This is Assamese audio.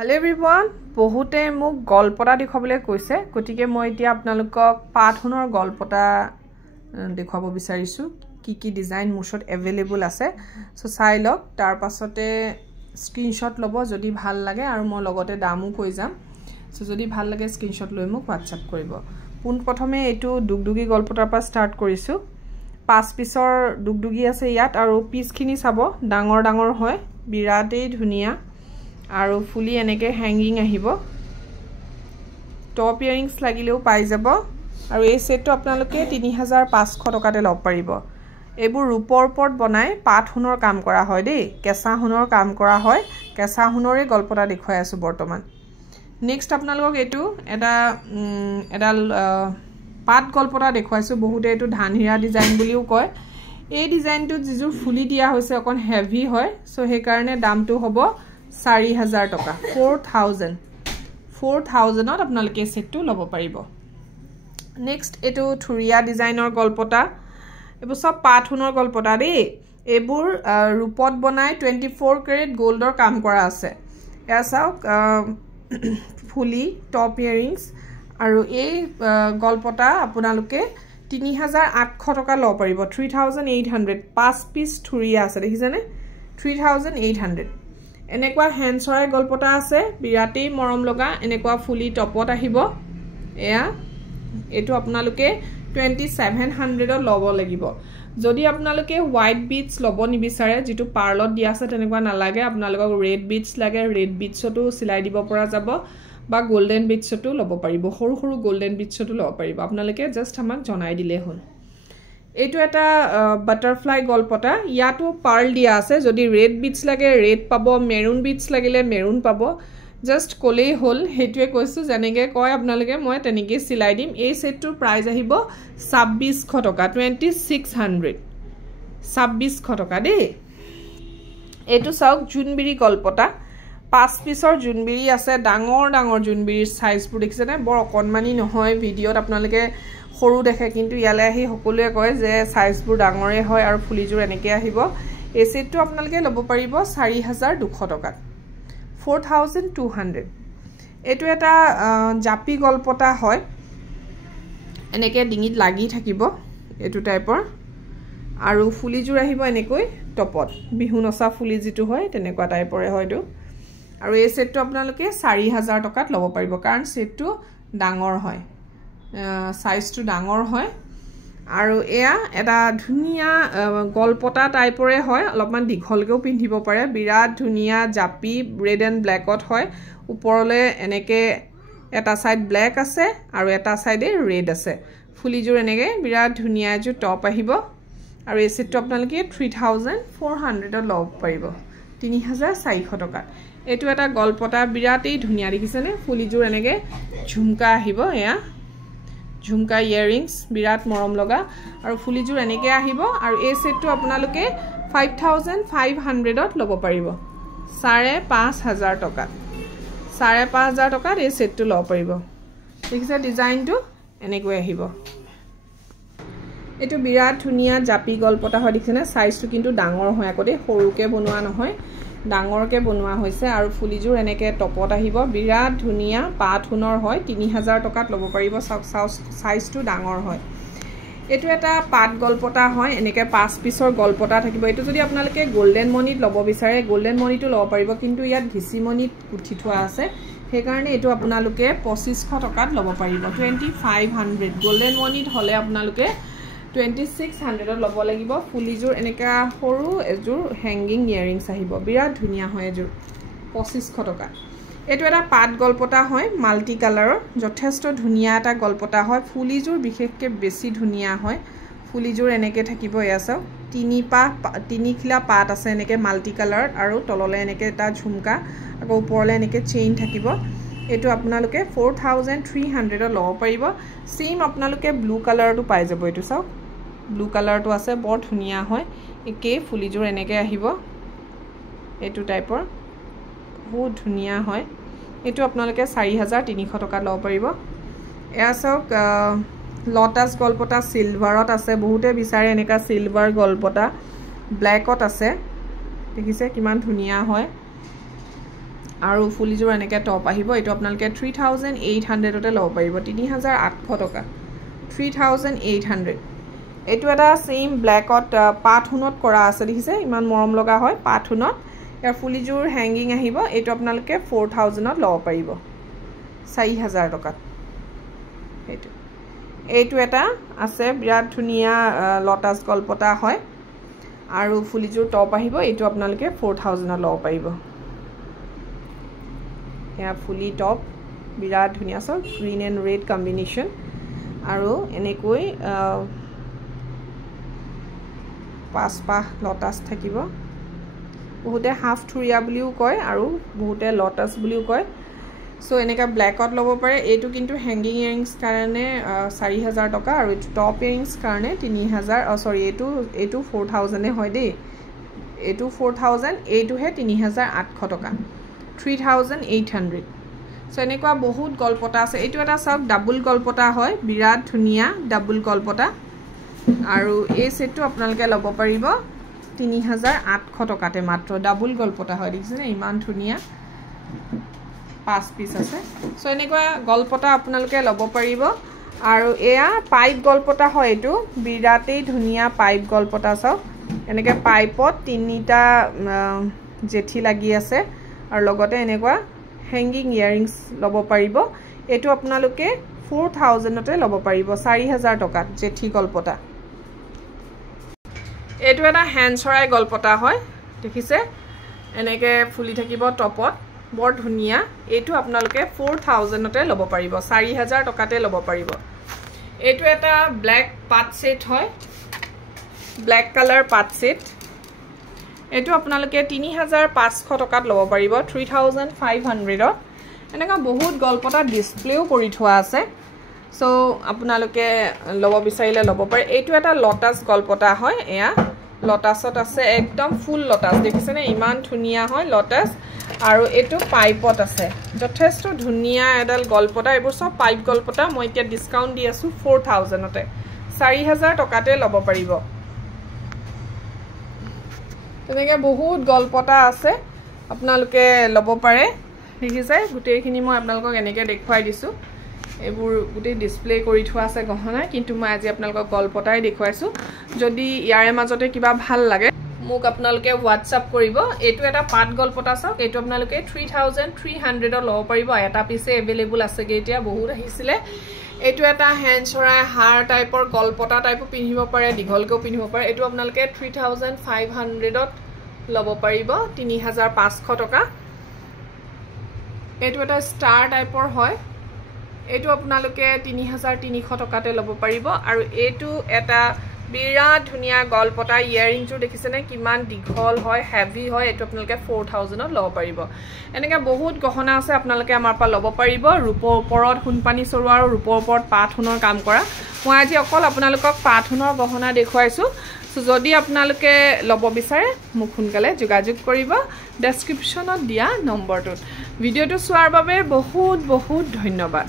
Hello everyone, বহুতে মোক গল্পটা দেখাবলৈ কৈছে গতিকে মই এতিয়া আপোনালোকক পাঠনৰ গল্পটা দেখাব বিচাৰিছো কি ডিজাইন মুছত अवेलेबल আছে সো চাই লওক তাৰ পাছতে স্ক্ৰিনশ্বট লব যদি ভাল লাগে আৰু মই লগতে দামও কৈ যাম সো যদি ভাল লাগে স্ক্ৰিনশ্বট লৈ মোক WhatsApp কৰিব পোন প্ৰথমে এটো দুগদুগি গল্পটাৰ পৰা ষ্টাৰ্ট কৰিছো 5 পিছৰ দুগদুগি আছে ইয়াত আৰু পিছখিনি চাব ডাঙৰ ডাঙৰ হয় বিৰাটেই ধুনিয়া আৰু ফুলি এনেকে হ্যাঙ্গিং আহিব টপ ইয়াৰিংস লাগিলেও পাই যাব আৰু এই সেটটো আপোনালোকে 3500 টকাতে লব পাৰিব এবোৰ ৰূপৰ ওপৰত বনাই পাঠনৰ কাম কৰা হয় দেই কেঁচা হুনৰ কাম কৰা হয় কেঁচা হুনৰে গল্পটা দেখুৱাই আছো বৰ্তমান নেক্সট আপোনালোকক এটো এডাল পাট গল্পটা দেখুৱাইছো বহুতে এটো ধানহিৰা ডিজাইন বুলিও কয় এই ডিজাইনটো যিজুৰ ফুলি দিয়া হৈছে অকন হেভি হয় সো সেই কাৰণে দামটো হ'ব 4000 টকা 4000 ত আপোনালোকে সেটটো লব পাৰিব নেক্সট এটো থুৰিয়া ডিজাইনৰ গল্পটা এবোৰ সব পাঠনৰ গল্পটা দেই এবোৰ ৰূপত বনাই 24 ক্যাৰেট গোল্ডৰ কাম কৰা আছে এয়া চাওক ফুলি টপ ইয়াৰিংস আৰু এই গল্পটা আপোনালোকে 3800 টকা লব পাৰিব 3800 5 পিস থুৰিয়া আছে দেখিছেনে 3800 এনেকুৱা হ্যান্ডছৰাই গল্পটা আছে বিৰাটেই মৰম লগা এনেকুৱা ফুলি টপত আহিব এয়া এটো আপোনালোকে 2700 লব লাগিব যদি আপোনালোকে হোৱাইট বিটস লব নিবিচাৰে যেটো পাৰ্লত দিয়া আছে তেনেকুৱা নালাগে আপোনালোকক ৰেড বিটস লাগে ৰেড বিটছটো সিলাই দিব পৰা যাব বা গোল্ডেন বিটছটো লব পাৰিব সৰু সৰু গোল্ডেন বিটছটো লব পাৰিব আপোনালোকে জাস্ট আমাক জনাই দিলে হ'ল এটো এটা বাটাৰফ্লাই গল্পটা ইয়াতো পাৰ্ল দিয়া আছে যদি ৰেড বিটস লাগে ৰেড পাবো মেৰুন বিটস লাগিলে মেৰুন পাবো জাস্ট কলেই হল হেতুৱে কৈছো জনেকে কয় আপোনালোকে মই তেনেকে সিলাই দিম এই সেটটোৰ প্ৰাইস আহিব 2600 টকা 2600 টকা দেই এটো চাওক জুনবিৰি গল্পটা 5 পিছৰ জুনবিৰি আছে ডাঙৰ ডাঙৰ জুনবিৰিৰ সাইজবোৰ দেখিছেনে বৰ অকনমানি নহয় ভিডিওত আপোনালোকে সৰু দেখে কিন্তু ইয়ালে আহি সকলোৱে কয় যে সাইজবোৰ ডাঙৰে হয় আৰু ফুলিজুৰ এনেকে আহিব এই সেটটো আপোনালোকে লব পাৰিব 4200 টকা 4200 এটো এটা জাপি গল্পটা হয় এনেকে ডিঙিত লাগি থাকিব এটো টাইপৰ আৰু ফুলিজুৰ আহিব এনেকৈ টপত বিহুনসা ফুলি যেটো হয় তেনেকুৱা টাইপৰে হয়টো আৰু এই সেটটো আপোনালোকে 4000 টকাত লব পাৰিব কাৰণ সেটটো ডাঙৰ হয় সাইজটো ডাঙৰ হয় আৰু এয়া এটা ধুনিয়া গল্পটা টাইপৰে হয় অলপমান দীঘলকেও পিন্ধিব পাৰে বিৰাট ধুনিয়া জাপি ৰেড এন্ড ব্ল্যাকত হয় ওপৰলে এনেকে এটা সাইড ব্ল্যাক আছে আৰু এটা সাইডে ৰেড আছে ফুলিজুৰ এনেকে বিৰাট ধুনিয়া যে টপ আহিব আৰু এই সেটটো আপোনালোকে 3400 ত লব পাৰিব 3400 টকা এটো এটা গল্পটা বিৰাটেই ধুনিয়া দেখিছেনে ফুলিজুৰ এনেকে ঝুমকা আহিব এয়া ঝুমকা ইয়াৰিংস বিৰাট মৰম লগা আৰু ফুলিজুৰ এনেকে আহিব আৰু এই সেটটো আপোনালোকে 5500 ত লব পাৰিব 5500 টকা 5500 টকাত এই সেটটো লব পাৰিব দেখিছে ডিজাইনটো এনেকৈ আহিব এটো বিৰাট ধুনিয়া জাপি গল্পটা হয় দেখিছেনে সাইজটো কিন্তু ডাঙৰ হয় আকতে সৰুকে বনোৱা নহয় ডাঙৰকে বনোৱা হৈছে আৰু ফুলিজুৰ এনেকে টপত আহিব বিৰাট ধুনিয়া পাঠনৰ হয় 3000 টকাত লব পাৰিব সাইজটো ডাঙৰ হয় এটো এটা পাট গল্পটা হয় এনেকে 5 পিছৰ গল্পটা থাকিব এটো যদি আপোনালোকে গোল্ডেন মনিত লব বিচাৰে গোল্ডেন মনিটো লব পাৰিব কিন্তু ইয়াত ঘিচি মনিত উঠি থোৱা আছে সেই কাৰণে এটো আপোনালোকে 2500 টকাত লব পাৰিব 2500 গোল্ডেন মনিত হলে আপোনালোকে 2600 লব লাগিব ফুলিজুৰ এনেকা সৰু এজুৰ হ্যাঙ্গিং ইয়াৰিংস আহিব বিৰাট ধুনিয়া হয় এজুৰ 2500 টকা এটো এটা পাট গল্পটা হয় মাল্টি কালাৰৰ যথেষ্ট ধুনিয়া এটা গল্পটা হয় ফুলিজুৰ বিশেষকে বেছি ধুনিয়া হয় ফুলিজুৰ এনেকে থাকিব ইয়াসা তিনি খিলা পাট আছে এনেকে মাল্টি কালাৰত আৰু তললে এনেকে এটা ঝুমকা আকৌ ওপৰলে এনেকে চেইন থাকিব এটো আপোনালোকে 4300 লব পাৰিব সেম আপোনালোকে ব্লু কালাৰটো পাই যাব এটো চাও ব্লু কালাৰটো আছে বৰ ধুনিয়া হয় একে ফুলিজুৰ এনেকে আহিব এটো টাইপৰ বহুত ধুনিয়া হয় এটো আপোনালোকে 4300 টকা লব পাৰিব এয়া চাওক লটাস গল্পটা সিলভাৰত আছে বহুতে বিচাৰে এনেকা সিলভাৰ গল্পটা ব্ল্যাকত আছে দেখিছে কিমান ধুনিয়া হয় আৰু ফুলিযোৰ এনেকৈ টপ আহিব এইটো আপোনালোকে 3800তে ল'ব পাৰিব 3800 টকা 3800 এইটো এটা সেম ব্ল্যাকত পাথুনত কৰা আছে দেখিছে ইমান মৰম লগা হয় পাথুনত ইয়াৰ ফুলিযোৰ হ্যাঙ্গিং আহিব এইটো আপোনালোকে 4000ত ল'ব পাৰিব 4000 টকাত এইটো এটা আছে বিৰাট ধুনিয়া লটাস গলপতা হয় আৰু ফুলিযোৰ টপ আহিব এইটো আপোনালোকে 4000ত ল'ব পাৰিব या फुली टप बिराट धुनिया सर ग्रीन एंड रेड कॉम्बिनेशन আৰু এনেকৈ পাঁচপাহ লটাস থাকিব বহুতে হাফ থুৰিয়া বুলিও কয় আৰু বহুতে লটাস বুলিও কয় সো এনেকা ব্ল্যাকত ল'ব পাৰে এইটো কিন্তু হ্যাঙ্গিং ইয়াৰিংস কাৰণে 4000 টকা আৰু টপ ইয়াৰিংস কাৰণে 3000 সৰি এইটো 4000 এ হয় দেই এইটো 4000 এইটোহে 3800 টকা 3800 সো এনেকুৱা বহুত গলপতা আছে এইটো এটা সব ডাবল গলপতা হয় বিৰাট ধুনিয়া ডাবল গলপতা আৰু এই সেটটো আপোনালোকে ল'ব পাৰিব 3800 টকাতে মাত্ৰ ডাবল গলপতা হয় দেখিছেনে ইমান ধুনিয়া 5 পিস আছে সো এনেকুৱা গলপতা আপোনালোকে ল'ব পাৰিব আৰু এয়া পাইপ গলপতা হয় এইটো বিৰাটেই ধুনিয়া পাইপ গলপতা সব এনেকৈ পাইপত তিনিটা জেঠি লাগি আছে আৰু লগতে এনেকুৱা হ্যাঙ্গিং ইয়াৰিংস ল'ব পাৰিব এটো আপোনালোকে 4000তে ল'ব পাৰিব 4000 টকাত জেঠি গলপতা এটো এটা হ্যান্ডছৰাই গলপতা হয় দেখিছে এনেকৈ ফুলি থাকিব টপত বৰ ধুনিয়া এটো আপোনালোকে 4000তে ল'ব পাৰিব 4000 টকাতে ল'ব পাৰিব এটো এটা ব্ল্যাক পাট সেট হয় ব্ল্যাক কালাৰ পাট সেট এটো আপোনালোকে 3500 টকাত ল'ব পাৰিব 3500ত এনেকা বহুত গলপতা ডিসপ্লেও কৰি থোৱা আছে সো আপোনালোকে ল'ব বিচাৰিলে ল'ব পাৰে এইটো এটা লটাস গলপতা হয় এয়া লটাসত আছে একদম ফুল লটাস দেখিছেনে ইমান ধুনিয়া হয় লটাস আৰু এটো পাইপত আছে যথেষ্ট ধুনিয়া এডাল গলপতা এবোৰ সব পাইপ গলপতা মই এতিয়া ডিসকাউন্ট দি আছো 4000তে 4000 টকাতে ল'ব পাৰিব তেনেকে বহুত গলপতা আছে আপোনালোকে ল'ব পাৰে দেখিছে গুটেইখিনি মই আপোনালোকক এনেকে দেখুৱাই দিছো এবোৰ গুটে ডিসপ্লে কৰি থোৱা আছে গহনা কিন্তু মই আজি আপোনালোকক গলপতাই দেখুৱাইছো যদি ইয়াৰে মাজতে কিবা ভাল লাগে মোক আপোনালোকে WhatsApp কৰিব এটো এটা পাট গলপতা আছে এটো আপোনালোকে 3300 ত ল'ব পাৰিব এটা পিছে अवेलेबल আছে এতিয়া বহুত আহিছিলে এটো এটা হ্যান্ডছৰাই হাৰ টাইপৰ গলপতা টাইপো পিন্ধিব পাৰে দীঘলকেও পিন্ধিব পাৰে এটো আপোনালোকে 3500 ত ল'ব পাৰিব 3500 টকা এটো এটা ষ্টাৰ টাইপৰ হয় এটো আপোনালোকে 3300 টকাতে ল'ব পাৰিব আৰু এটো এটা বিৰাট ধুনিয়া গলপতা ইয়াৰিংটো দেখিছেনে কিমান দীঘল হয় হেভি হয় এটো আপোনালোকে 4000ত ল'ব পাৰিব এনেকা বহুত গহনা আছে আপোনালোকে আমাৰ পৰা ল'ব পাৰিব ৰূপৰ ওপৰত হুনপানী সৰুৱা আৰু ৰূপৰ ওপৰত পাথুনৰ কাম কৰা মই আজি অকল আপোনালোকক পাথুনৰ গহনা দেখুৱাইছো সো যদি আপোনালোকে ল'ব বিচাৰে মোক সোনকালে যোগাযোগ কৰিব ডেসক্ৰিপচনত দিয়া নম্বৰটোত ভিডিওটো চোৱাৰ বাবে বহুত বহুত ধন্যবাদ